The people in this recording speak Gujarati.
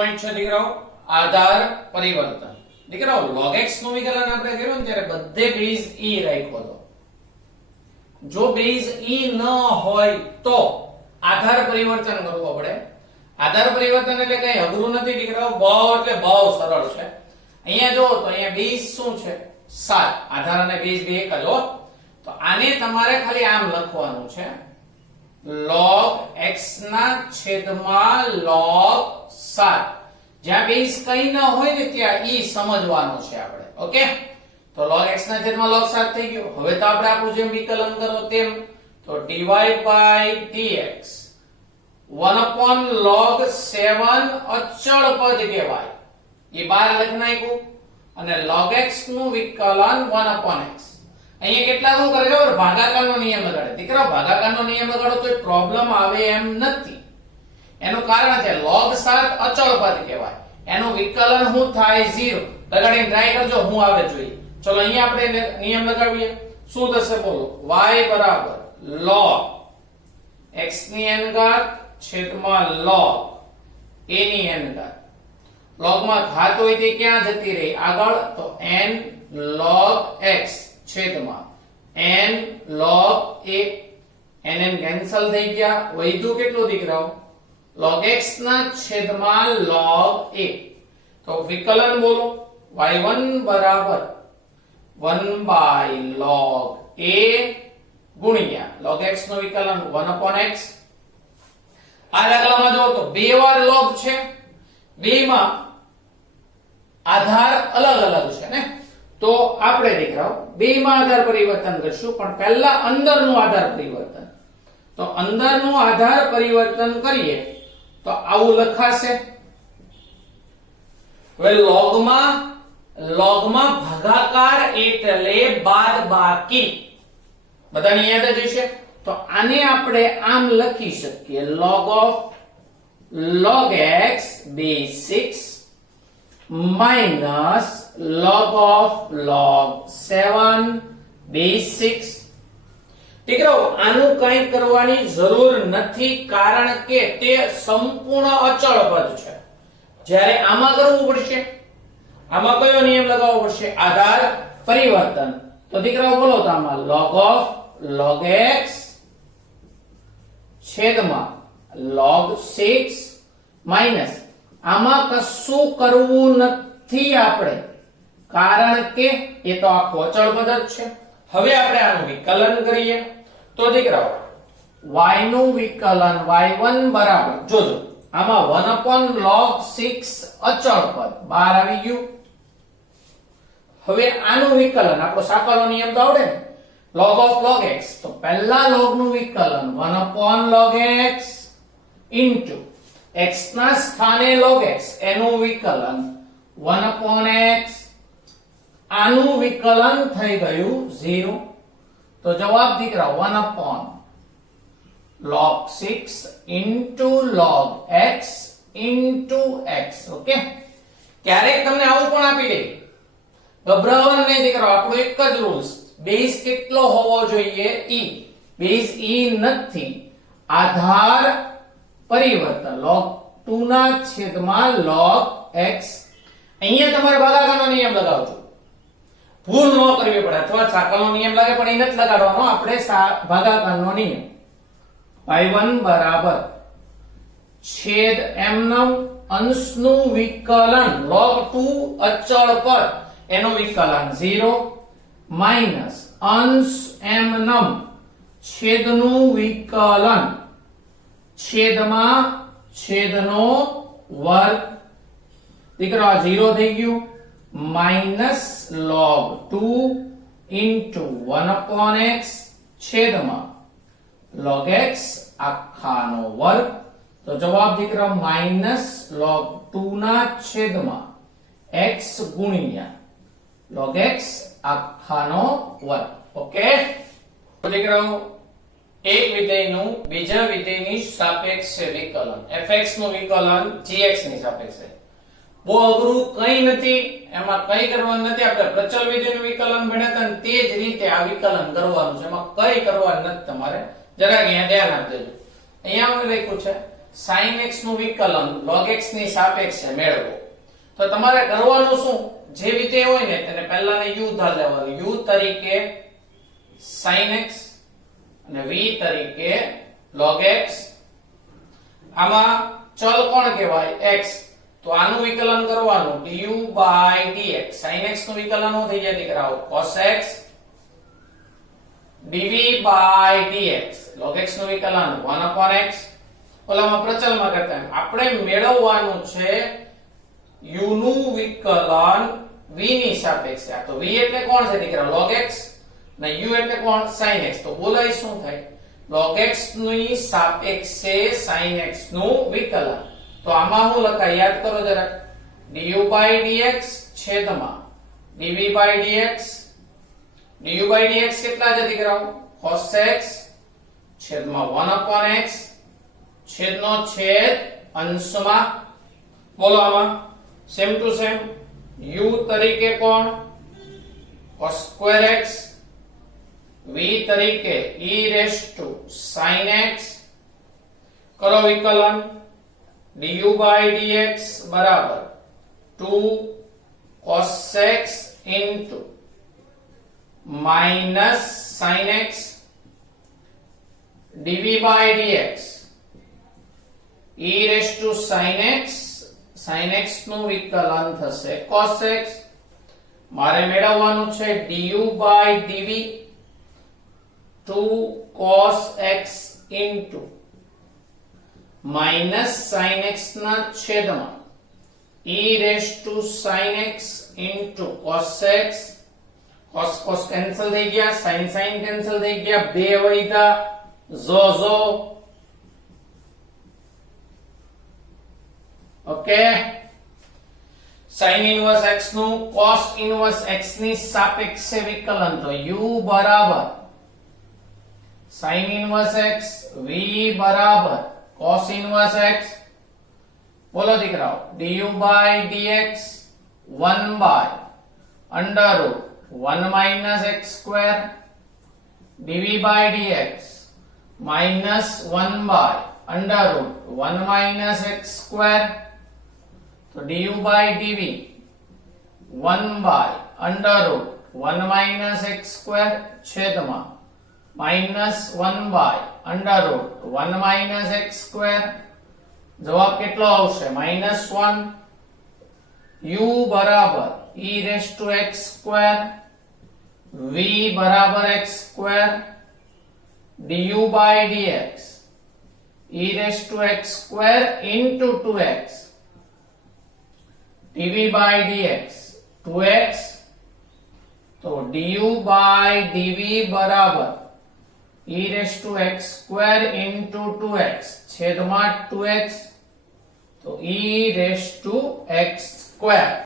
પોઈન્ટ છે દીકરાઓ આધાર પરિવર્તન. દીકરાઓ log x નું વિકલન આપણે કર્યું ને ત્યારે બધે બેઝ e રાખ્યો હતો. જો બેઝ e ન હોય તો આધાર પરિવર્તન કરવો પડે. આધાર પરિવર્તન એટલે કઈ અઘરું નથી દીકરાઓ, બહુ એટલે બહુ સરળ છે. અહીંયા જો તો અહીંયા બેઝ શું છે 7, આધાર અને બેઝ બે એક જ હો. તો આને તમારે ખાલી આમ લખવાનું છે log x ના છેદમાં log 7. જ્યાં બેઝ કઈ ન હોય ને ત્યાં e સમજવાનું છે આપણે. ઓકે, તો log x ના છેદમાં log 7 થઈ ગયું. હવે તો આપણે આપણું જેમ વિકલન કરો તેમ, તો dy by dx 1 log 7 અચળ પદ કહેવાય, એ બાર લખી નાખ્યું. અને log x નું વિકલન 1/x. અહીંયા કેટલા શું કરે ખબર? ભાગાકારનો નિયમ લગાડે. દીકરા ભાગાકારનો નિયમ લગાડો તો પ્રોબ્લેમ આવે એમ નથી. એનું કારણ છે log 7 અચળ પદ કહેવાય, એનું વિકલન શું થાય 0. લગાડીને ટ્રાય કરજો શું આવે જોઈએ. ચલો અહીંયા આપણે નિયમ લગાવીએ. શું થશે બોલો? y બરાબર log x ની n ઘાત છેદમાં log a ની n ઘાત. log માં ઘાત હોય તે ક્યાં જતી રહી આગળ? તો n log x છેદમાં n log a. n cancel થઈ ગયા, વધ્યું કેટલું દીકરાઓ? log x ના છેદમાં log a. તો વિકલન બોલો y1 બરાબર 1 by log a ગુણ્યા log x નું વિકલન 1/x. આ દાખલામાં જો તો બે વાર log છે, બેમાં આધાર અલગ અલગ છે ને, તો આપણે દીકરાઓ બેમાં આધાર પરિવર્તન કરશું, પણ પહેલા અંદરનું આધાર પરિવર્તન. તો અંદરનું આધાર પરિવર્તન કરીએ તો આવું લખાશે. હવે લોગમાં ભાગાકાર એટલે બાદબાકી. બધાને યાદ જ હશે. તો આને આપણે આમ લખી શકીએ log of log x base 6 minus log of log 7 base 6. દીકરાઓ આનું કંઈ કરવાની જરૂર નથી, કારણ કે તે સંપૂર્ણ અચળ પદ છે. જ્યારે આમાં કરવું પડશે, આમાં કયો નિયમ લગાવવો પડશે? આધાર પરિવર્તન. તો દીકરાઓ બોલો તો આમાં log of log x છેદમાં log 6 માઈનસ, આમાં કશું કરવું નથી આપણે, કારણ કે એ તો આખો અચળ પદ જ છે. હવે આપણે આનું વિકલન કરીએ તો દીકરાઓ y નું વિકલન y1 બરાબર જોજો આમાં 1/log 6 અચળ પદ બહાર આવી ગયું. હવે આનું વિકલન આપણો સાકળનો નિયમ તો આવડે ને, log of log x. તો પહેલા log નું વિકલન 1/log x into x ના સ્થાને log x, એનું વિકલન 1/x. આનું વિકલન થઈ ગયું 0. તો જવાબ દીકરા 1/log 6 into log x into x. Okay, ક્યારેક તમને આવું પણ આપી દે, ગભરાવાનું નહીં દીકરા, આપણો એક જ રૂલ્સ, બેઝ કેટલો હોવો જોઈએ? e. બેઝ e નથી, આધાર પરિવર્તન log 2 ના છેદમાં log x. અહીંયા તમારે ભાગાકારનો નિયમ લગાવજો, ભૂલ ન કરવી પડે. અથવા સાકળનો નિયમ લાગે પણ એ નથી લગાડવાનો, આપણે ભાગાકારનો નિયમ. y1 બરાબર છેદ એમનમ અંશનું વિકલન log 2 અચળ પદ એનું વિકલન 0 માઈનસ અંશ એમનમ છેદનું વિકલન છેદમાં છેદનો વર્ગ. દીકરો આ 0 થઈ ગયું, માઈનસ log 2 into 1/x છેદમાં log x આખાનો વર્ગ. તો જવાબ દીકરા માઈનસ log 2 ના છેદમાં x ગુણ્યા log x આખાનો વર્ગ. ઓકે, તો દીકરાઓ એક વિધેયનું બીજા વિધેયની સાપેક્ષે વિકલન fx નું વિકલન gx ની સાપેક્ષે. બહુ અઘરું કઈ નથી, એમાં કઈ કરવાનું નથી. આપણે પ્રચલ વિધેયનું વિકલન ભણ્યા હતા ને તે જ રીતે આ વિકલન કરવાનું છે, એમાં કઈ કરવાનું નથી તમારે. જરા અહીંયા ધ્યાન આપજો. અહીંયા અમે લખ્યું છે sin x નું વિકલન log x ની સાપેક્ષે મેળવો. તો તમારે કરવાનું શું, જે વિધેય હોય ને તેને પહેલાને u ધાર લેવાનું. u તરીકે sin x અને v તરીકે log x. આમાં ચલ કોણ કહેવાય? x. તો આનું વિકલન કરવાનું du by dx. sin x નું વિકલન શું થઈ જાય દીકરાઓ? cos x dv by dx. log x નું વિકલન 1/x. ઓલામાં પ્રચલમાં કરતા આપણે મેળવવાનું છે u નું વિકલન v ની સાપેક્ષે. તો v એટલે કોણ છે દીકરા? log x. અને u એટલે કોણ? sin x. તો બોલાય શું થાય? log x ની સાપેક્ષે sin x નું વિકલન. તો આમાં શું લખાય યાદ કરો જરા. du by dx છેદમાં dv by dx. du by dx કેટલા છે દીકરાઓ? cos x છેદમાં 1/x છેદનો છેદ અંશમાં. બોલો આમાં સેમ ટુ સેમ. u તરીકે કોણ? cos square x. v તરીકે e raised to sin x. કરો વિકલન. du by dx બરાબર 2 cos x into minus sin x. dv by dx e raised to sin x નું વિકલન થશે cos x. મારે મેળવવાનું છે du by dv 2 cos x into minus sin x ના છેદમાં e raised to sin x into cos x. cos cancel થઈ ગયા, sin કેન્સલ થઈ ગયા, બે વૈધા જો ઓકે. sin inverse x નું cos inverse x ની સાપેક્ષે વિકલન. તો u બરાબર sin inverse x, v બરાબર cos inverse x. બોલો દીકરાઓ. du by dx 1 by under root 1 minus x square. dv by dx minus 1 by under root 1 minus x square. तो du by dv 1 by under root 1 minus x square છેદમાં minus 1 by under root 1 minus x square. જવાબ કેટલો આવશે? -1. u બરાબર e raised to x square. v બરાબર x square. du by dx e raised to x square into 2x. dv by dx 2x. तो du by dv बराबर e raised to x square into 2x छेदમાં 2x. तो e raised to x square.